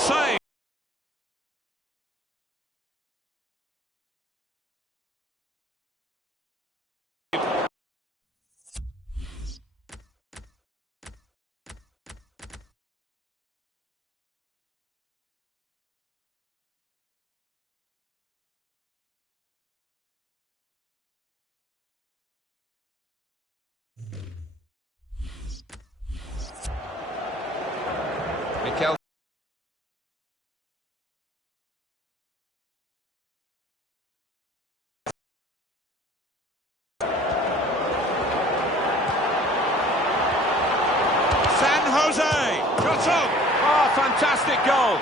save. Mikel. San Jose, shot on. Oh, fantastic goal.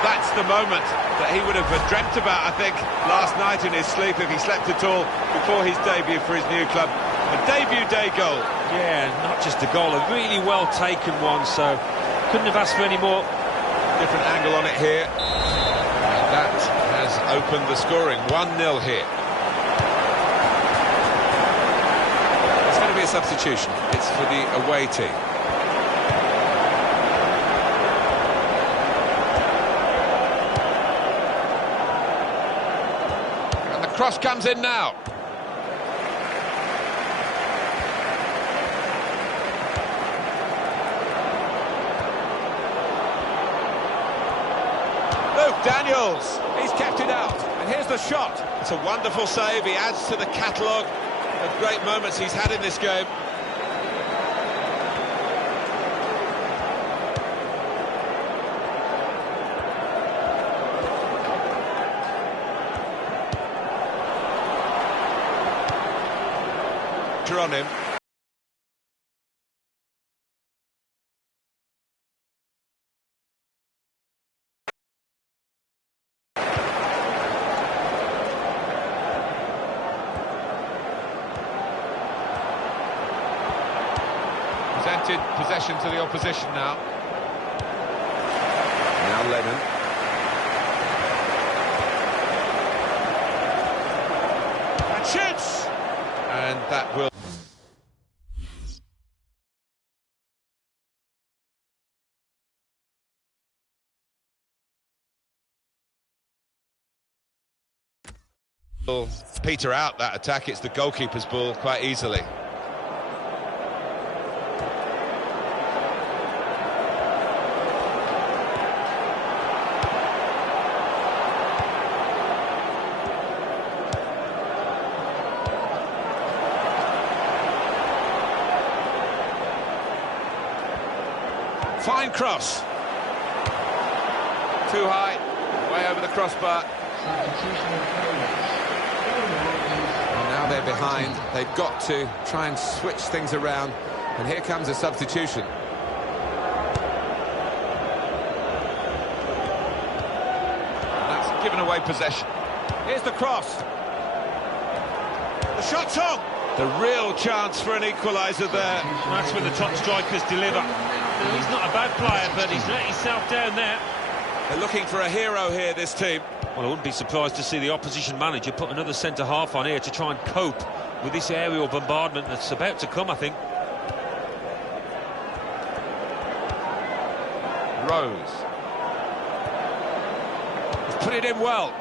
That's the moment that he would have dreamt about, I think, last night in his sleep, if he slept at all, before his debut for his new club. A debut day goal. Yeah, not just a goal, a really well taken one, so couldn't have asked for any more. Different angle on it here. And that has opened the scoring. 1-0 here. It's going to be a substitution. It's for the away team. And the cross comes in now. Daniels, he's kept it out, and here's the shot. It's a wonderful save. He adds to the catalogue of great moments he's had in this game. On him. Presented possession to the opposition now. Now Lennon. And shoots! And that will... peter out that attack. It's the goalkeeper's ball quite easily. Fine cross. Too high, way over the crossbar. And now they're behind. They've got to try and switch things around. And here comes a substitution. And that's given away possession. Here's the cross. The shot's on. The real chance for an equaliser there. That's when the top strikers deliver. No, he's not a bad player, but he's let himself down there. They're looking for a hero here, this team. Well, I wouldn't be surprised to see the opposition manager put another centre-half on here to try and cope with this aerial bombardment that's about to come, I think. Rose. He's put it in well.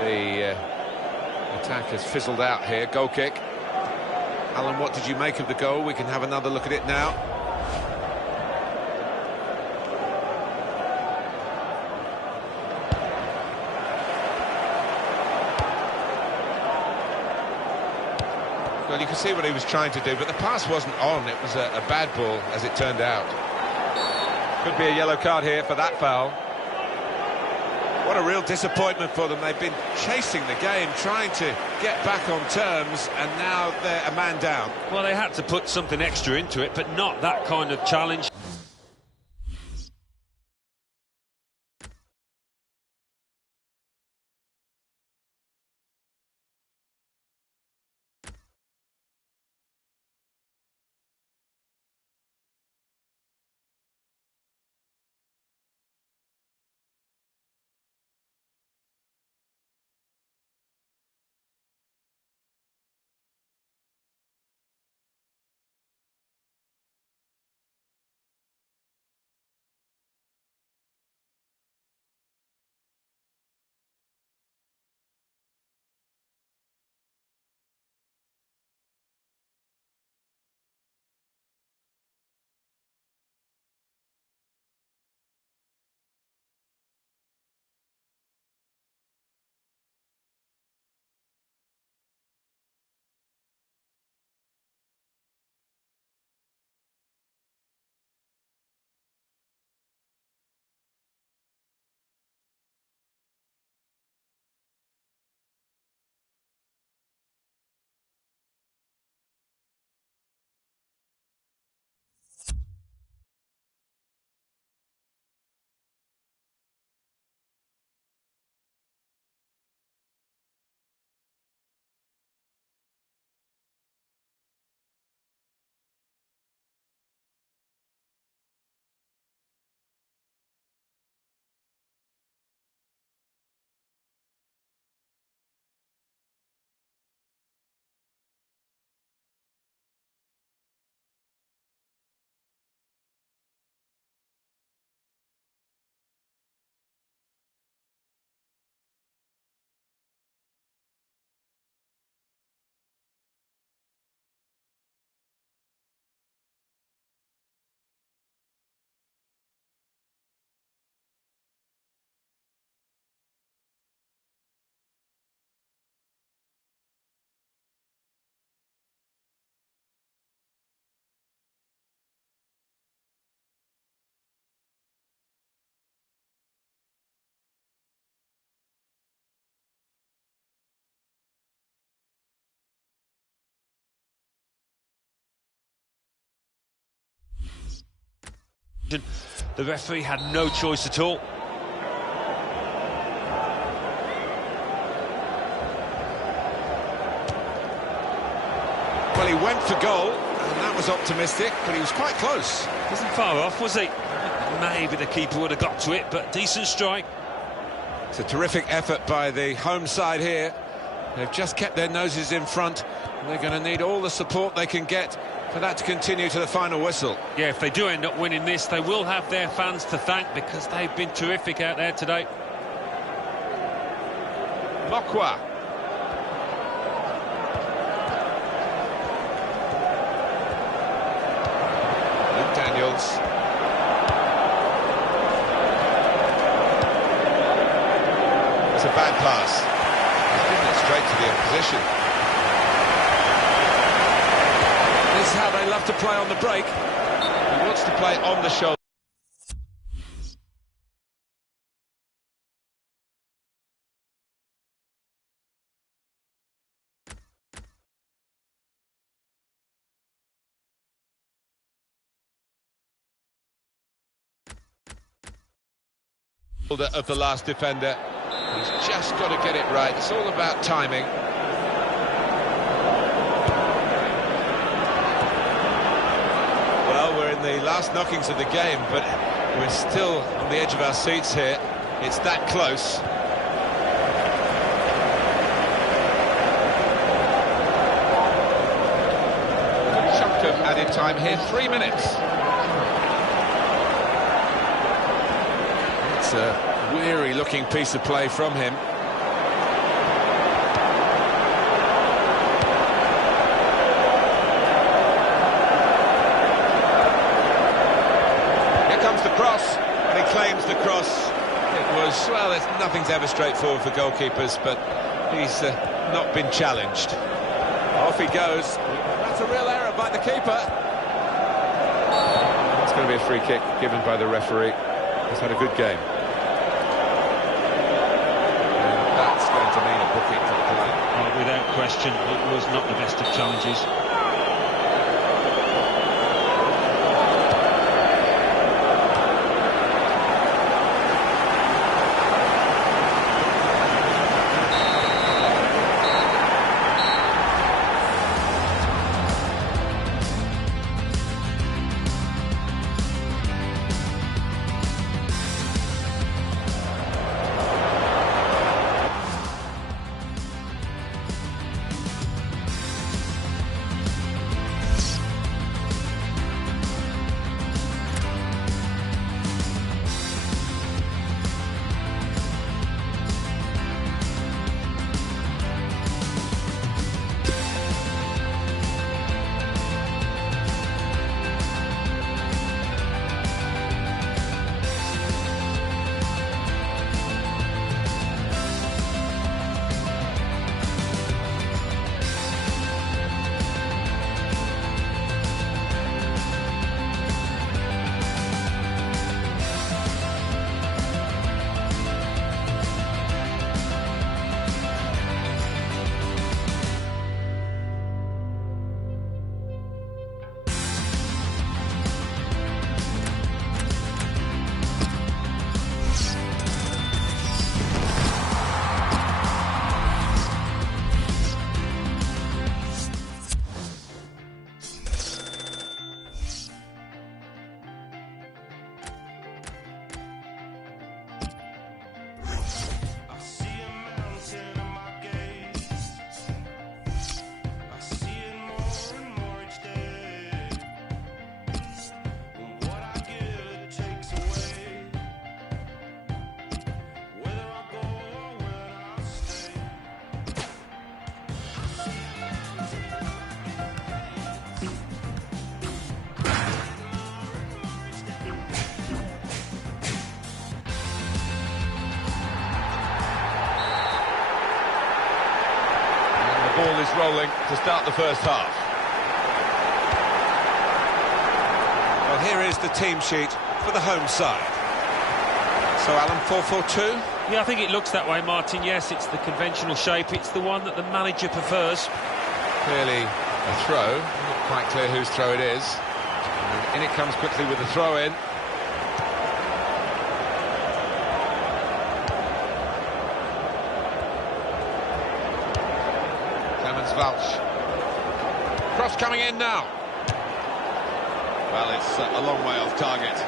The attack has fizzled out here. Goal kick. Alan, what did you make of the goal? We can have another look at it now. Well, you can see what he was trying to do, but the pass wasn't on. It was a bad ball, as it turned out. Could be a yellow card here for that foul. What a real disappointment for them. They've been chasing the game, trying to get back on terms, and now they're a man down. Well, they had to put something extra into it, but not that kind of challenge. The referee had no choice at all. Well, he went for goal, and that was optimistic, but he was quite close. Wasn't far off, was he? Maybe the keeper would have got to it, but decent strike. It's a terrific effort by the home side here. They've just kept their noses in front, and they're going to need all the support they can get for that to continue to the final whistle. Yeah, if they do end up winning this, they will have their fans to thank, because they've been terrific out there today. Mokwa. Luke Daniels. It's a bad pass. He's given it straight to the opposition. This is how they love to play on the break. He wants to play on the shoulder. Of the last defender. He's just got to get it right. It's all about timing. Well, we're in the last knockings of the game, but we're still on the edge of our seats here. It's that close. Good chunk of added time here, 3 minutes. It's a weary-looking piece of play from him. Here comes the cross, and he claims the cross. It was, well, nothing's ever straightforward for goalkeepers, but he's not been challenged. Off he goes. That's a real error by the keeper. It's going to be a free kick given by the referee. He's had a good game. Going to mean a booking for the play. Well, without question, it was not the best of challenges. Ball is rolling to start the first half. Well, here is the team sheet for the home side. So, Alan, 4-4-2? Yeah, I think it looks that way, Martin. Yes, it's the conventional shape. It's the one that the manager prefers. Clearly a throw. Not quite clear whose throw it is. And in it comes quickly with the throw-in. Walsh. Cross coming in now. Well, it's a long way off target.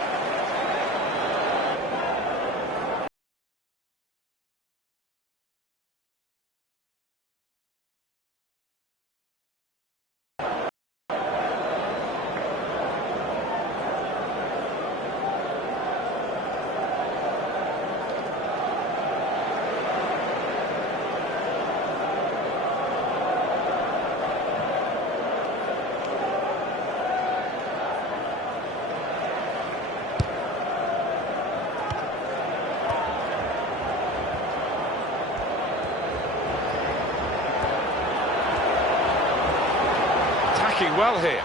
Well here.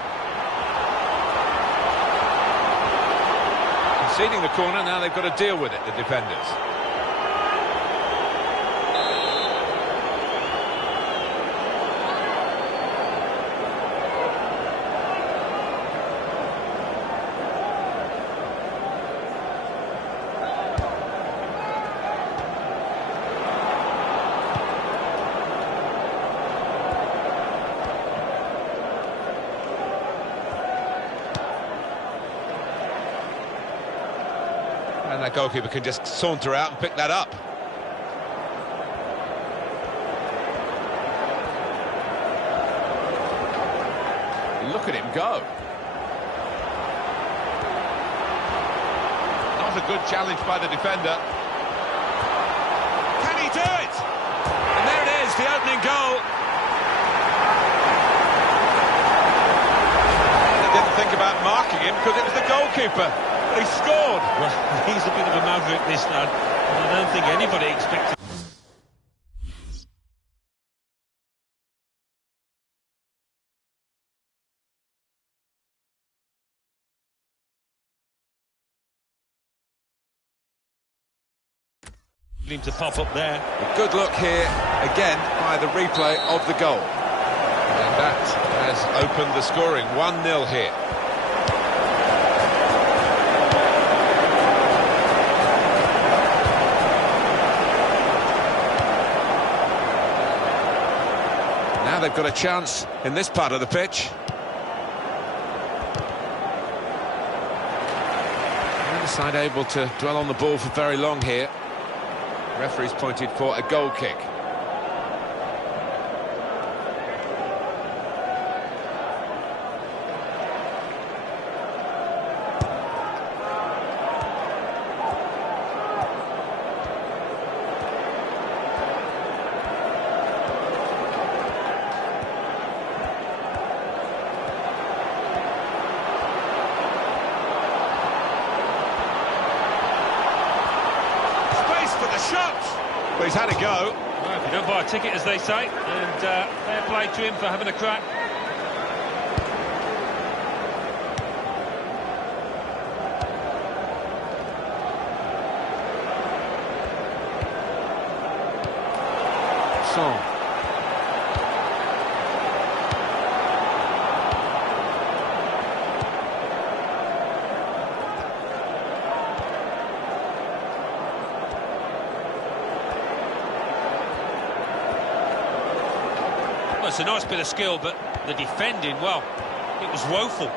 Conceding the corner, now they've got to deal with it, the defenders. And that goalkeeper can just saunter out and pick that up. Look at him go. Not a good challenge by the defender. Can he do it? And there it is, the opening goal. They didn't think about marking him because it was the goalkeeper. But he scored. Well, he's a bit of a maverick, this lad. And I don't think anybody expected him to pop up there. A good look here, again, by the replay of the goal. And that has opened the scoring. 1-0 here. Now they've got a chance in this part of the pitch. Neither side able to dwell on the ball for very long here. Referee's pointed for a goal kick. For the shot, but he's had a go. Well, if you don't buy a ticket, as they say, and fair play to him for having a crack. Song. Well, it's a nice bit of skill, but the defending, well, it was woeful.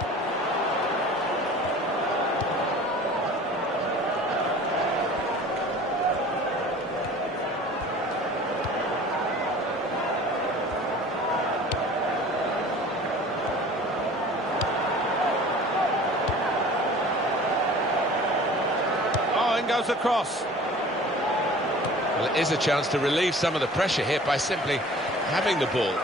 Oh, in goes the cross. Well, it is a chance to relieve some of the pressure here by simply having the ball.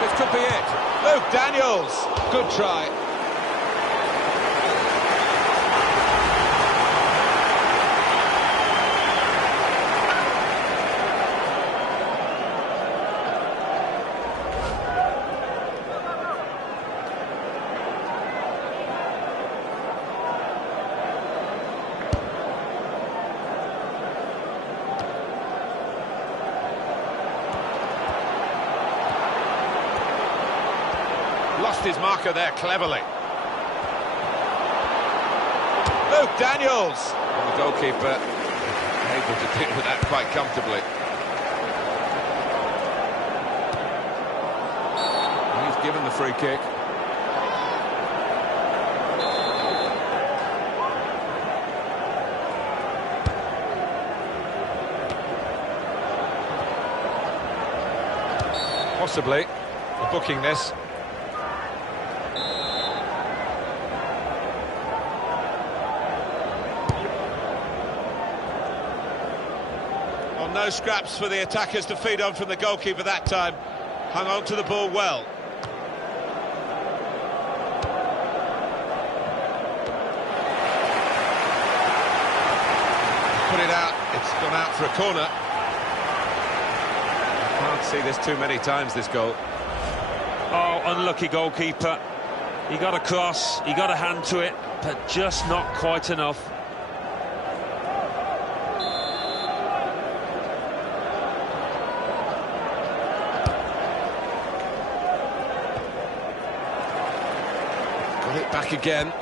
This could be it. Luke Daniels. Good try. Lost his marker there cleverly. Luke Daniels! And the goalkeeper able to deal with that quite comfortably. He's given the free kick. Possibly booking this. Well, no scraps for the attackers to feed on from the goalkeeper that time. Hung on to the ball well. Put it out, it's gone out for a corner. Can't see this too many times, this goal. Oh, unlucky goalkeeper. He got a cross, he got a hand to it, but just not quite enough. Got it back again.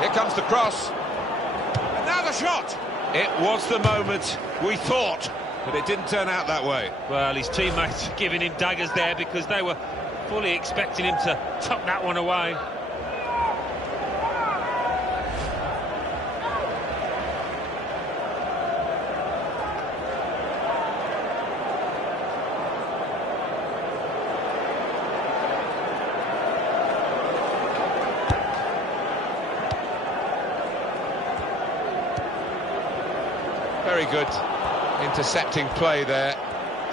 Here comes the cross. And now the shot. It was the moment we thought, but it didn't turn out that way. Well, his teammates giving him daggers there because they were fully expecting him to tuck that one away. Very good intercepting play there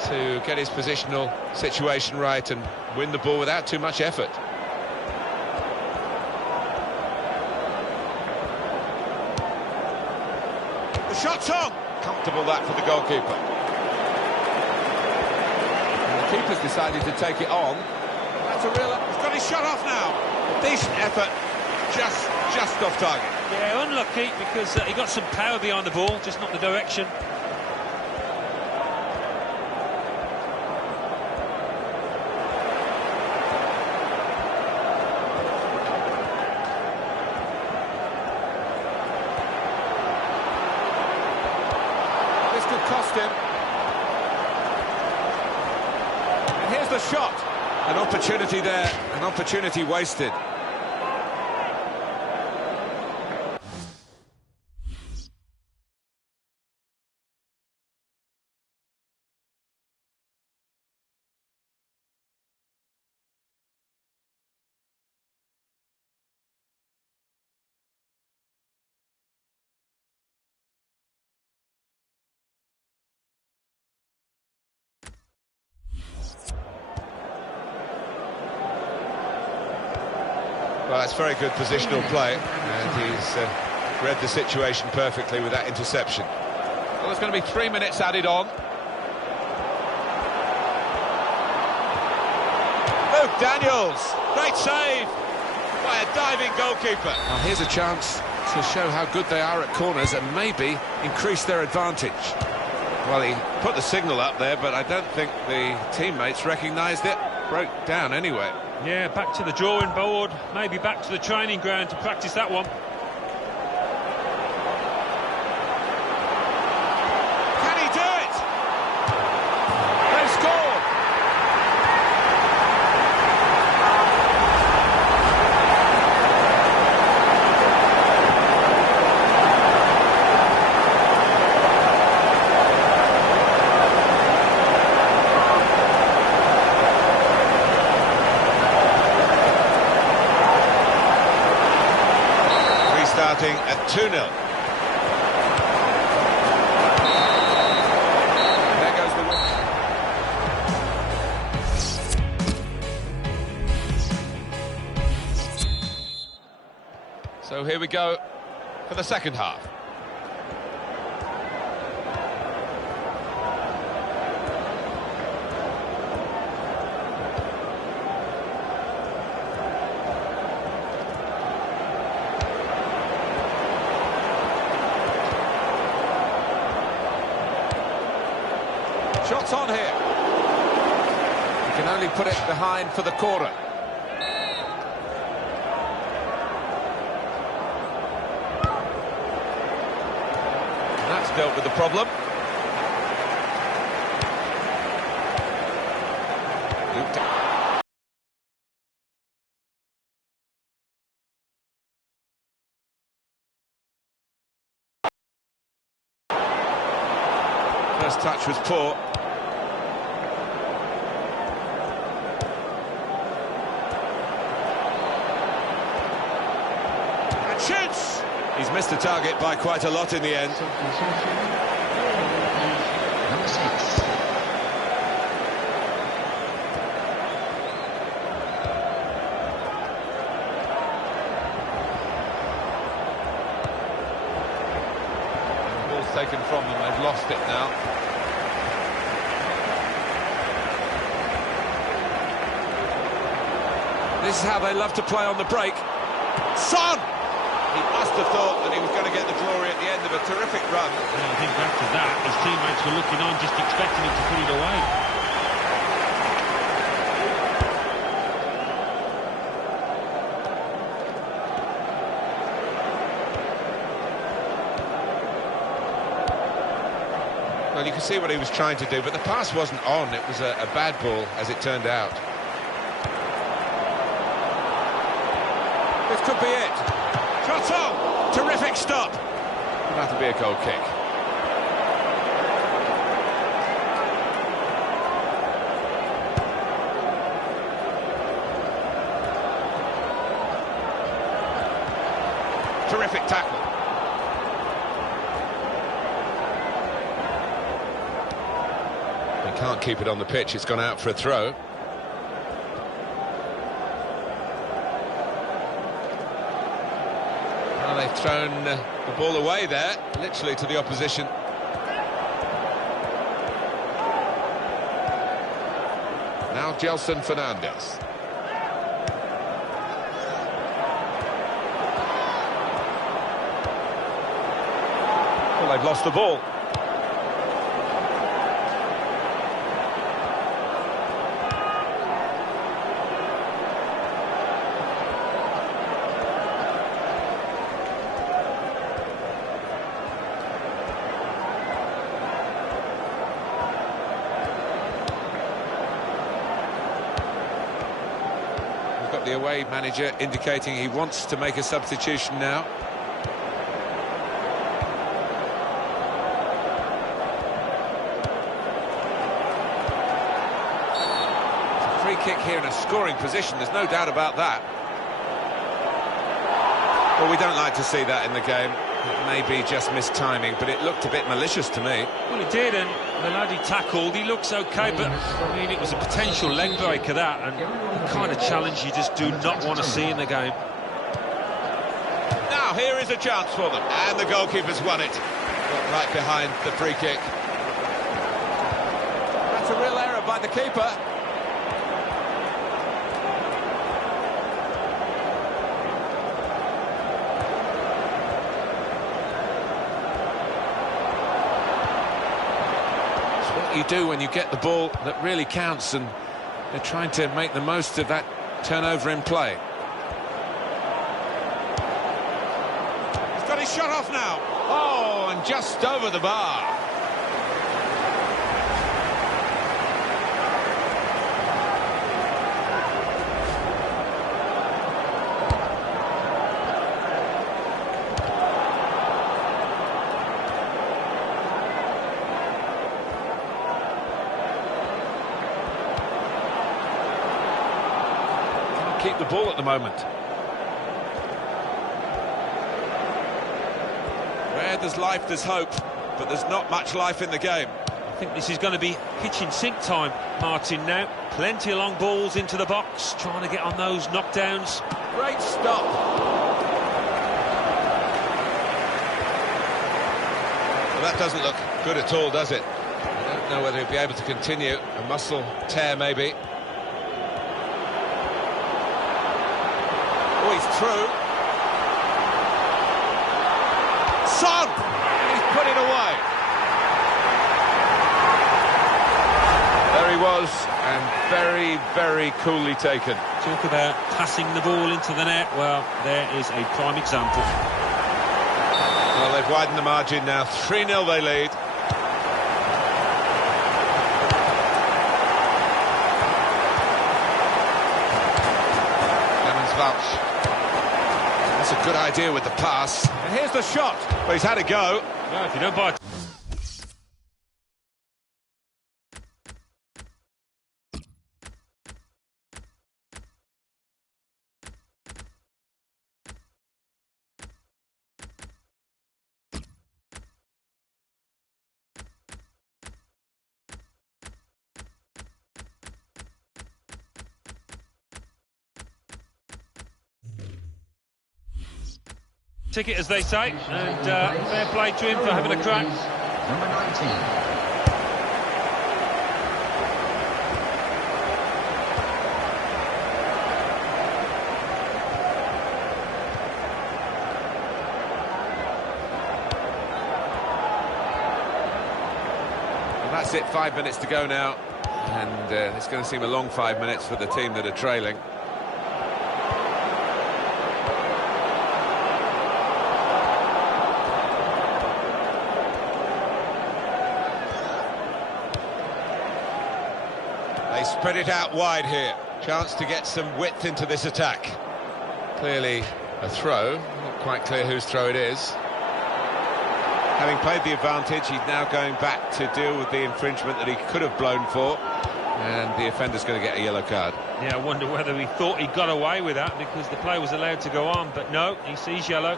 to get his positional situation right and win the ball without too much effort. The shot's on! Comfortable that for the goalkeeper. And the keeper's decided to take it on. That's a real... He's got his shot off now. Decent effort, just off target. Yeah, unlucky because he got some power behind the ball, just not the direction. This could cost him. And here's the shot. An opportunity there, an opportunity wasted. Well, that's very good positional play, and he's read the situation perfectly with that interception. Well, there's going to be 3 minutes added on. Luke Daniels, great save by a diving goalkeeper. Now here's a chance to show how good they are at corners and maybe increase their advantage. Well, he put the signal up there, but I don't think the teammates recognised it. Broke down anyway. Yeah, back to the drawing board, maybe back to the training ground to practice that one. Can he do it? They've scored! Starting at 2-0. There goes the whistle. So here we go for the second half. Shots on here. He can only put it behind for the corner. dealt with the problem. First touch was poor. And shoots! He's missed the target by quite a lot in the end. Number 6. The ball's taken from them, they've lost it now. This is how they love to play on the break. Son! He must have thought that he was going to get the glory at the end of a terrific run. Yeah, I think after that, his teammates were looking on, just expecting him to put it away. Well, you can see what he was trying to do, but the pass wasn't on. It was a bad ball, as it turned out. This could be it. Shot on! Terrific stop. That'll be a goal kick. Terrific tackle. He can't keep it on the pitch. It's gone out for a throw. They've thrown the ball away there, literally to the opposition. Now Gelson Fernandez. Well, they've lost the ball. The away manager indicating he wants to make a substitution now. It's a free kick here in a scoring position, there's no doubt about that. Well, we don't like to see that in the game. It may be just mistiming, but it looked a bit malicious to me. Well, it did, and the lad he tackled, he looks okay, but I mean, it was a potential leg breaker, that, and the kind of challenge you just do not want to see in the game. Now, here is a chance for them, and the goalkeeper's won it. Got right behind the free kick. That's a real error by the keeper. You do when you get the ball that really counts, and they're trying to make the most of that turnover in play. He's got his shot off now. Oh, and just over the bar. Keep the ball at the moment. Where there's life, there's hope, but there's not much life in the game. I think this is going to be kitchen sink time, Martin, now. Plenty of long balls into the box, trying to get on those knockdowns. Great stop. Well, that doesn't look good at all, does it? I don't know whether he'll be able to continue. A muscle tear, maybe. Oh, he's through. Son! He's put it away. There he was, and very, very coolly taken. Talk about passing the ball into the net. Well, there is a prime example. Well, they've They've widened the margin now. 3-0 they lead. That's a good idea with the pass. And here's the shot. But he's had a go. No, if you don't buy it. Ticket, as they say, and fair play to him for having a crack. Number 19. And that's it, 5 minutes to go now. And it's going to seem a long 5 minutes for the team that are trailing. They spread it out wide here. Chance to get some width into this attack. Clearly a throw. Not quite clear whose throw it is. Having played the advantage, he's now going back to deal with the infringement that he could have blown for. And the offender's going to get a yellow card. Yeah, I wonder whether he thought he got away with that because the play was allowed to go on. But no, he sees yellow.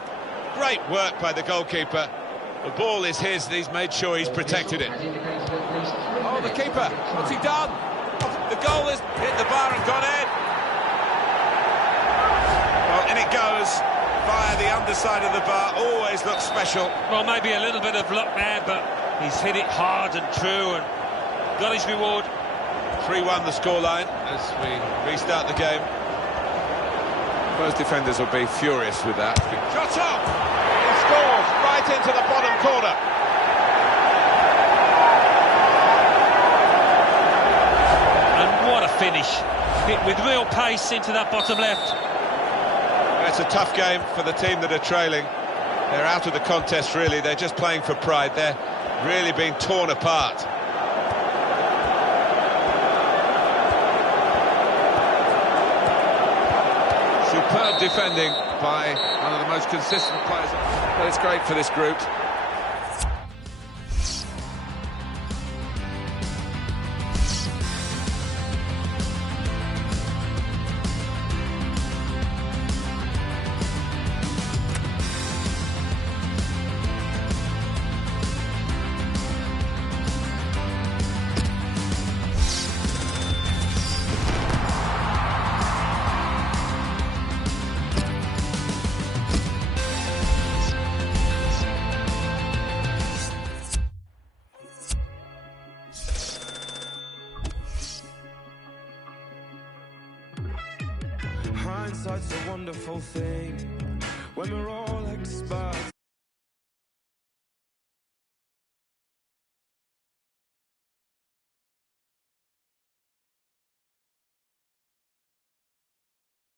Great work by the goalkeeper. The ball is his and he's made sure he's protected it. Oh, the keeper. What's he done? The goal has hit the bar and gone in. Well, in it goes via the underside of the bar. Always looks special. Well, maybe a little bit of luck there, but he's hit it hard and true and got his reward. 3-1 the scoreline as we restart the game. Most defenders will be furious with that. Shot up! He scores right into the bottom corner. Finish hit with real pace into that bottom left. It's a tough game for the team that are trailing. They're out of the contest, really. They're just playing for pride. They're really being torn apart. Superb defending by one of the most consistent players. But it's great for this group. Hindsight's a wonderful thing when we're all experts.